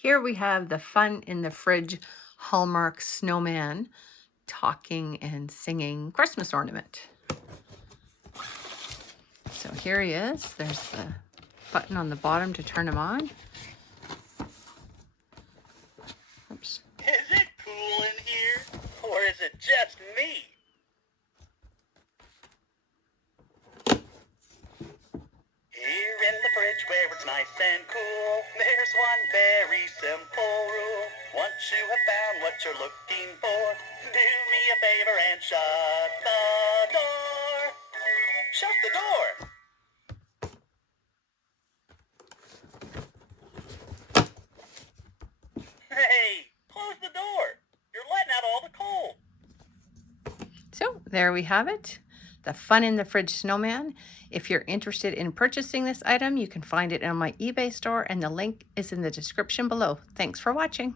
Here we have the Fun in the Fridge Hallmark Snowman talking and singing Christmas ornament. So here he is. There's the button on the bottom to turn him on. Oops. Is it cool in here, or is it just me? Here in the fridge where it's nice and cool, there's one very simple rule. Once you have found what you're looking for, do me a favor and shut the door. Shut the door! Hey, close the door. You're letting out all the cold. So there we have it. The Fun in the Fridge Snowman. If you're interested in purchasing this item, you can find it on my eBay store and the link is in the description below. Thanks for watching.